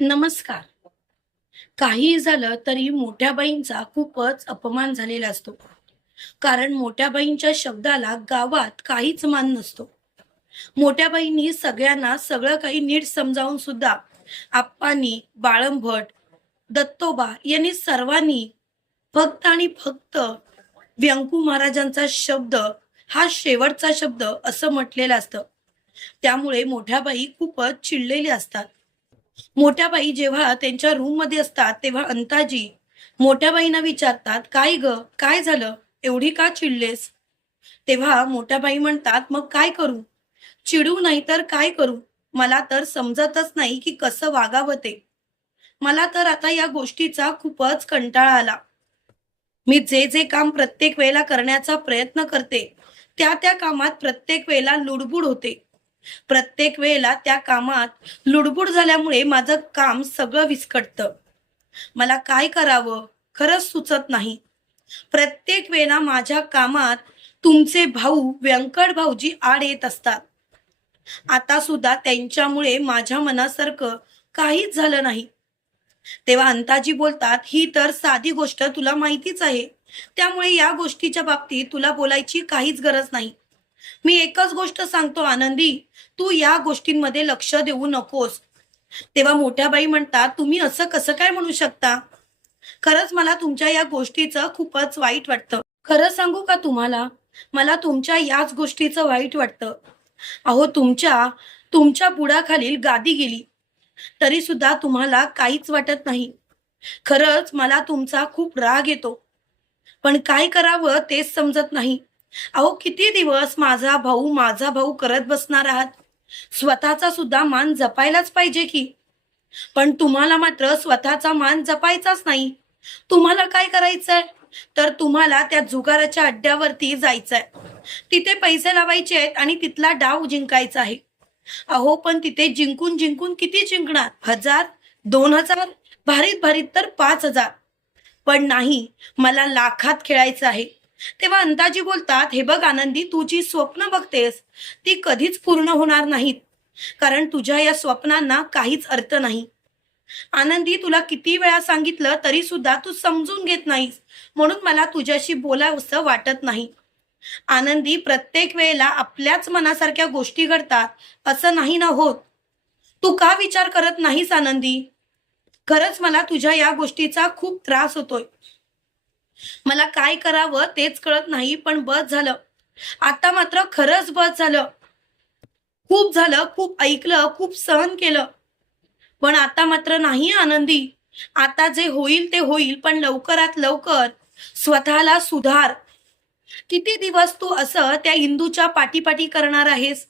नमस्कार. काही झालं तरी मोठ्या बाईंचा खूपच अपमान झालेला असतो. कारण मोठ्या बाईंच्या शब्दाला गावात काहीच मान नसतो. मोठ्या बाईंनी सगळ्यांना सगळं काही नीट समजावून सुद्धा आप्पानी बाळंभट दत्तोबा यांनी सर्वांनी फक्त आणि फक्त व्यंकू महाराजांचा शब्द हा शेवटचा शब्द असं म्हटलेलं असतं. त्यामुळे मोठ्या बाई खूपच चिडलेल्या असतात. मोठ्या बाई जेव्हा त्यांच्या रूममध्ये असतात तेव्हा अंताजी मोठ्या बाईंना विचारतात काय ग? काय झालं? एवढी का चिडलेस? तेव्हा मोठ्या बाई म्हणतात मग काय करू? चिडू नाही तर काय करू? मला तर समजतच नाही की कसं वागावं ते. मला तर आता या गोष्टीचा खूपच कंटाळा आला. मी जे जे काम प्रत्येक वेळेला करण्याचा प्रयत्न करते त्या त्या कामात प्रत्येक वेळेला लुडबुड होते. प्रत्येक वेळेला त्या कामात लुडबुड झाल्यामुळे माझं काम सगळं विस्कटतं. मला काय करावं? खरंच सुचत नाही. प्रत्येक वेळेला माझ्या कामात तुमचे भाऊ व्यंकट भाऊजी आड येत असतात. आता सुद्धा त्यांच्यामुळे माझ्या मनासारखं काहीच झालं नाही. तेव्हा अंताजी बोलतात ही तर साधी गोष्ट तुला माहितीच आहे. त्यामुळे या गोष्टीच्या बाबतीत तुला बोलायची काहीच गरज नाही. मी एकच गोष्ट सांगतो आनंदी. तू या गोष्टींमध्ये लक्ष देऊ नकोस. तेव्हा मोठ्या बाई म्हणतात तुम्ही असं कसं काय म्हणू शकता? खरंच मला तुमच्या या गोष्टीचं खूपच वाईट वाटतं. खरं सांगू का तुम्हाला? मला तुमच्या याच गोष्टीचं वाईट वाटतं. अहो तुमच्या तुमच्या बुडाखालील गादी गेली. तरी सुद्धा तुम्हाला काहीच वाटत नाही. खरंच मला तुमचा खूप राग येतो. पण काय करावं तेच समजत नाही. अहो किती दिवस माझा भाऊ माझा भाऊ करत बसणार आहात? स्वतःचा सुद्धा मान जपायलाच पाहिजे की? पण तुम्हाला मात्र स्वतःचा मान जपायचाच नाही. तुम्हाला काय करायचंय? तर तुम्हाला त्या जुगाराच्या अड्ड्यावरती जायचंय. तिथे पैसे लावायचे आहेत आणि तिथला डाव जिंकायचा आहे. अहो पण तिथे जिंकून जिंकून किती जिंकणार? हजार दोन हजार भारीत भारीत तर पाच हजार. पण नाही मला लाखात खेळायचं आहे. तेव्हा अंदाजी बोलतात हे बघ आनंदी तू जी स्वप्न बघतेस ती कधीच पूर्ण होणार नाहीत. कारण तुझ्या या स्वप्नांना काहीच अर्थ नाही. आनंदी तुला किती वेळा सांगितलं तरी सुद्धा तू समजून घेत नाहीस. म्हणून मला तुझ्याशी बोलावंसं वाटत नाही. आनंदी प्रत्येक वेळेला आपल्याच मनासारख्या गोष्टी घडतात असं नाही ना होत. तू का विचार करत नाहीस आनंदी? खरंच मला तुझ्या या गोष्टीचा खूप त्रास होतोय. मला काय करावं तेच कळत नाही पण बस झालं. आता मात्र खरंच बस झालं. खूप झालं खूप ऐकलं खूप सहन केलं. पण आता मात्र नाही आनंदी. आता जे होईल ते होईल पण लवकरात लवकर स्वतःला सुधार. किती दिवस तू असं त्या इंदूच्या पाठीपाठी करणार आहेस?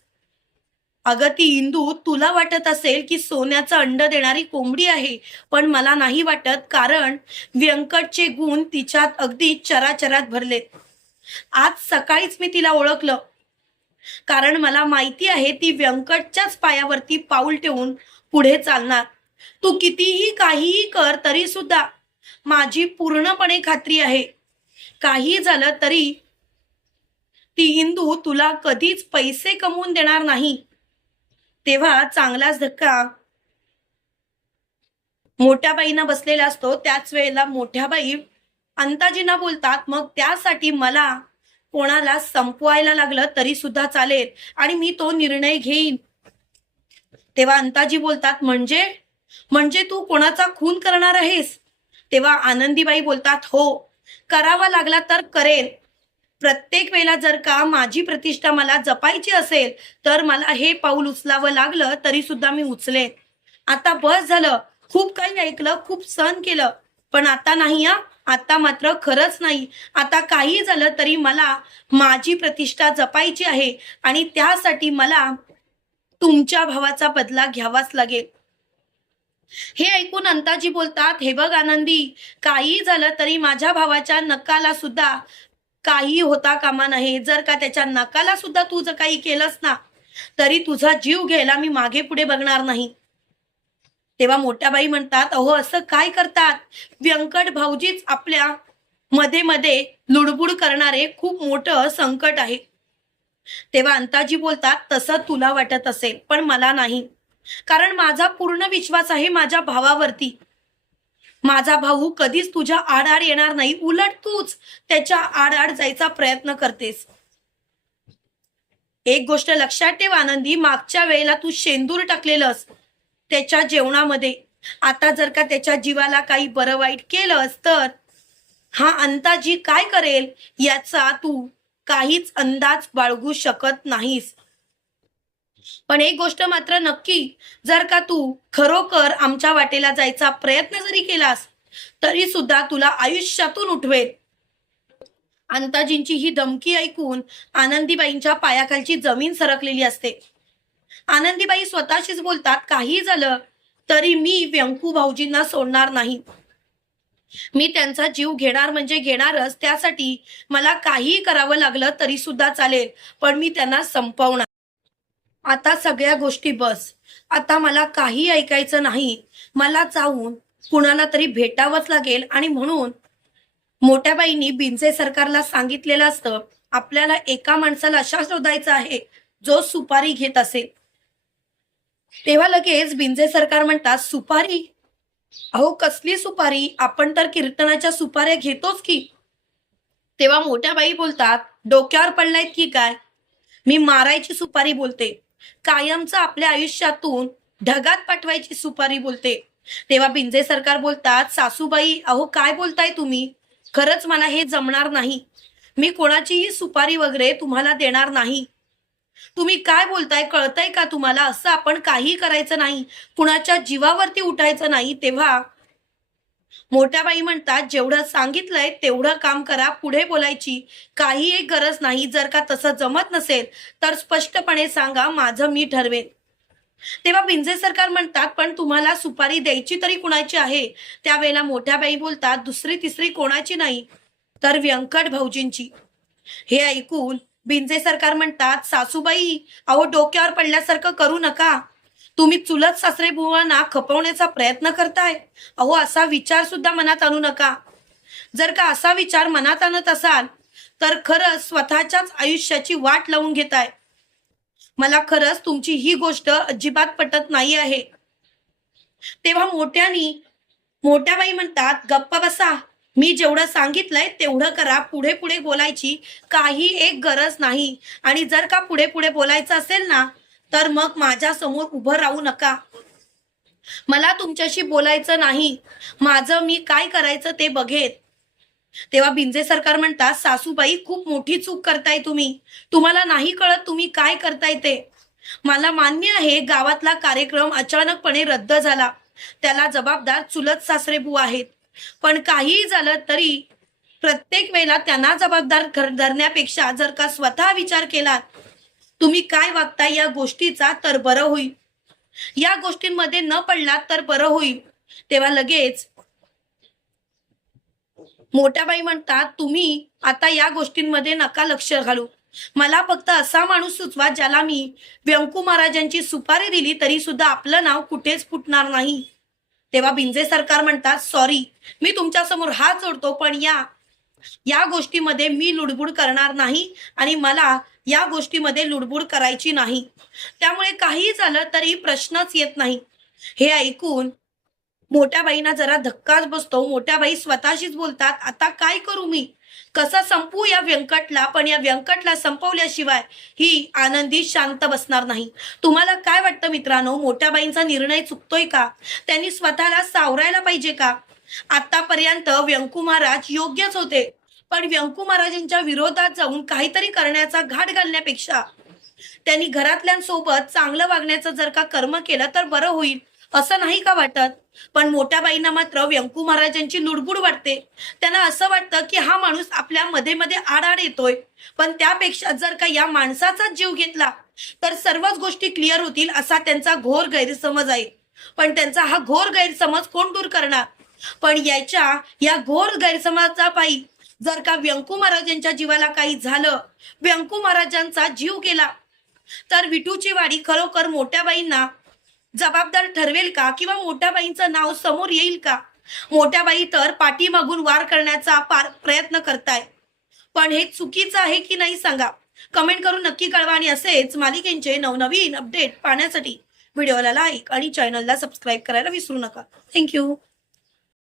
अगं ती इंदू तुला वाटत असेल की सोन्याचं अंड देणारी कोंबडी आहे पण मला नाही वाटत कारण व्यंकटचे गुण तिच्यात अगदी चराचरात भरलेत आज सकाळीच मी तिला ओळखलं. कारण मला माहिती आहे ती व्यंकटच्याच पायावरती पाऊल ठेवून पुढे चालणार. तू कितीही काहीही कर तरी सुद्धा माझी पूर्णपणे खात्री आहे. काही झालं तरी ती इंदू तुला कधीच पैसे कमवून देणार नाही. तेव्हा चांगलाच धक्का मोठ्या बाईना बसलेला असतो. त्याच वेळेला मोठ्या बाई अंताजींना बोलतात मग त्यासाठी मला कोणाला संपवायला लागलं तरी सुद्धा चालेल आणि मी तो निर्णय घेईन. तेव्हा अंताजी बोलतात म्हणजे? म्हणजे तू कोणाचा खून करणार आहेस? तेव्हा आनंदीबाई बोलतात हो करावा लागला तर करेल प्रत्येक वेळेला जर का माझी प्रतिष्ठा मला जपायची असेल तर मला हे पाऊल उचलावं लागलं तरी सुद्धा मी उचले आता बस झालं. खूप काही ऐकलं खूप सहन केलं. पण आता नाही हा. आता मात्र खरंच नाही. आता काही झालं तरी मला माझी प्रतिष्ठा जपायची आहे आणि त्यासाठी मला तुमच्या भावाचा बदला घ्यावाच लागेल. हे ऐकून अंताजी बोलतात हे बघ आनंदी काही झालं तरी माझ्या भावाच्या नकाला सुद्धा काही होता कामा नाही. जर का त्याच्या नकाला सुद्धा तू जर काही केलंस ना तरी तुझा जीव घ्यायला मी मागे पुढे बघणार नाही. तेव्हा मोठ्या बाई म्हणतात अहो असं काय करतात? व्यंकट भाऊजीच आपल्या मध्ये मध्ये लुडबुड करणारे खूप मोठं संकट आहे. तेव्हा अंताजी बोलतात तसं तुला वाटत असेल पण मला नाही. कारण माझा पूर्ण विश्वास आहे माझ्या भावावरती. माझा भाऊ कधीच तुझ्या आड आड येणार नाही. उलट तूच त्याच्या आडाआड जायचा प्रयत्न करतेस. एक गोष्ट लक्षात ठेव आनंदी. मागच्या वेळेला तू शेंदूर टाकलेलंस त्याच्या जेवणामध्ये. आता जर का त्याच्या जीवाला काही बरं वाईट केलंस तर? हा अंताजी काय करेल याचा तू काहीच अंदाज बाळगू शकत नाहीस. पण एक गोष्ट मात्र नक्की जर का तू खरोखर आमच्या वाटेला जायचा प्रयत्न जरी केलास तरी सुद्धा तुला आयुष्यातून उठवेल. अंताजींची ही धमकी ऐकून आनंदीबाईंच्या पायाखालची जमीन सरकलेली असते. आनंदीबाई स्वतःशीच बोलतात काही झालं तरी मी व्यंकू भाऊजींना सोडणार नाही. मी त्यांचा जीव घेणार म्हणजे घेणारच त्यासाठी मला काहीही करावं लागलं तरी सुद्धा चालेल पण मी त्यांना संपवणार आता सगळ्या गोष्टी बस. आता मला काही ऐकायचं नाही. मला जाऊन कुणाला तरी भेटावंच लागेल आणि म्हणून मोठ्या बाईंनी बिंजे सरकारला सांगितलेलं असतं आपल्याला एका माणसाला अशा शोधायचा आहे जो सुपारी घेत असेल. तेव्हा लगेच बिंजे सरकार म्हणतात सुपारी? अहो कसली सुपारी? आपण तर कीर्तनाच्या सुपाऱ्या घेतोच की. तेव्हा मोठ्या बाई बोलतात डोक्यावर पडलायत की काय? मी मारायची सुपारी बोलते. कायमचं आपल्या आयुष्यातून ढगात पाठवायची सुपारी बोलते. तेव्हा बिंजे सरकार बोलतात सासूबाई अहो काय बोलताय तुम्ही? खरंच मला हे जमणार नाही. मी कोणाचीही सुपारी वगैरे तुम्हाला देणार नाही. तुम्ही काय बोलताय कळतंय का तुम्हाला? असं आपण काही करायचं नाही. कुणाच्या जीवावरती उठायचं नाही. तेव्हा मोठ्याबाई म्हणतात जेवढं सांगितलंय तेवढं काम करा पुढे बोलायची काही एक गरज नाही. जर का तसं जमत नसेल तर स्पष्टपणे सांगा माझं मी ठरवेन. तेव्हा बिंजे सरकार म्हणतात पण तुम्हाला सुपारी द्यायची तरी कुणाची आहे? त्यावेळेला मोठ्याबाई बोलतात दुसरी तिसरी कोणाची नाही तर व्यंकट भाऊजींची. हे ऐकून बिंजे सरकार म्हणतात सासूबाई अहो डोक्यावर पडल्यासारखं करू नका. तुम्ही चुलत सासरे बुवांना खपवण्याचा प्रयत्न करताय? अहो असा विचार सुद्धा मनात आणू नका. जर का असा विचार मनात आणत असाल तर खरंच स्वतःच्याच आयुष्याची वाट लावून घेताय. मला खरंच तुमची ही गोष्ट अजिबात पटत नाही आहे. तेव्हा मोठ्यानी मोठ्या बाई म्हणतात गप्पा बसा. मी जेवढं सांगितलंय तेवढं करा. पुढे पुढे बोलायची काही एक गरज नाही. आणि जर का पुढे पुढे बोलायचं असेल ना तर मग माझ्यासमोर उभं राहू नका. मला तुमच्याशी बोलायचं नाही. माझं मी काय करायचं ते बघेत तेव्हा बिंजे सरकार म्हणतात सासूबाई खूप मोठी चूक करताय तुम्ही. तुम्हाला नाही कळत तुम्ही काय करताय ते. मला मान्य आहे गावातला कार्यक्रम अचानकपणे रद्द झाला. त्याला जबाबदार चुलत सासरेबू आहेत. पण काहीही झालं तरी प्रत्येक वेळेला त्यांना जबाबदार धरण्यापेक्षा जर का स्वतः विचार केला तुम्ही काय वागता या गोष्टीचा तर बरं होईल. या गोष्टींमध्ये न पडला तर बरं होईल. तेव्हा लगेच मोठ्या बाई म्हणतात तुम्ही आता या गोष्टींमध्ये नका लक्ष घालू. मला फक्त असा माणूस सुचवा ज्याला मी व्यंकू महाराजांची सुपारी दिली तरी सुद्धा आपलं नाव कुठेच फुटणार नाही. तेव्हा बिंजे सरकार म्हणतात सॉरी मी तुमच्यासमोर हात जोडतो पण या या गोष्टीमध्ये मी लुडबुड करणार नाही आणि मला या गोष्टीमध्ये लुडबुड करायची नाही. त्यामुळे काही झालं तरी प्रश्नच येत नाही. हे ऐकून मोठ्या बाईना जरा धक्काच बसतो. मोठ्या बाई स्वतःशीच बोलतात आता काय करू मी? कसं संपू या व्यंकटला? पण या व्यंकटला संपवल्याशिवाय ही आनंदी शांत बसणार नाही. तुम्हाला काय वाटतं मित्रांनो? मोठ्या बाईंचा निर्णय चुकतोय का? त्यांनी स्वतःला सावरायला पाहिजे का? आतापर्यंत व्यंकू महाराज योग्यच होते. पण व्यंकू महाराजांच्या विरोधात जाऊन काहीतरी करण्याचा घाट घालण्यापेक्षा त्यांनी घरातल्यांसोबत चांगलं वागण्याचं जर का कर्म केलं तर बरं होईल असं नाही का वाटत? पण मोठ्या बाईंना मात्र व्यंकू महाराजांची लुडबुड वाटते. त्यांना असं वाटतं की हा माणूस आपल्या मध्ये मध्ये आडाड येतोय. पण त्यापेक्षा जर का या माणसाचाच जीव घेतला तर सर्वच गोष्टी क्लिअर होतील असा त्यांचा घोर गैरसमज आहे. पण त्यांचा हा घोर गैरसमज कोण दूर करणार? पण याच्या या घोर गैरसमजाचा पायी जर का व्यंकू महाराजांच्या जीवाला काही झालं व्यंकू महाराजांचा जीव गेला तर विठूची वाडी खरोखर मोठ्या बाईंना जबाबदार ठरवेल का? किंवा मोठ्या बाईंचं नाव समोर येईल का? मोठ्या बाई तर पाठीमागून वार करण्याचा पार प्रयत्न करताय. पण हे चुकीचं आहे की नाही सांगा? कमेंट करून नक्की कळवा आणि असेच मालिकेंचे नवनवीन अपडेट पाहण्यासाठी व्हिडिओला लाईक आणि चॅनलला सबस्क्राईब करायला विसरू नका. थँक्यू.